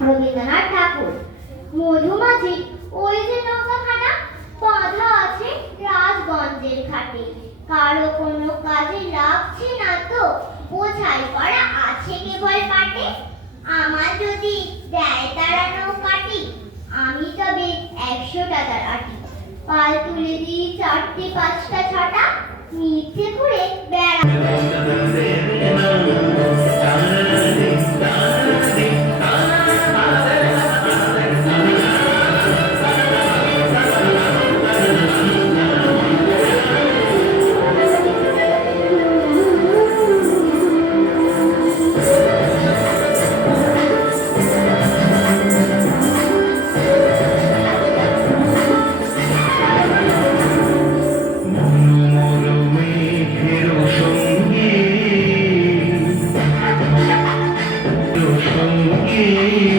রবীন্দ্রনাথ ঠাকুর। মধুমাছি ওই যে নৌকাখানা বাঁধা আছে রাজগঞ্জের ঘাটে, কারো কোনো কাজে লাগছে না তো, বোঝাই করা আছে কেবল পাটে। আমার যদি দেয় তারা নৌকাটি, আমি তবে 100 টাকার আটি। পাল তুলে দিই 4টে 5টা 6টা, নিচে ঘুরে বেড়া। সঙ্গে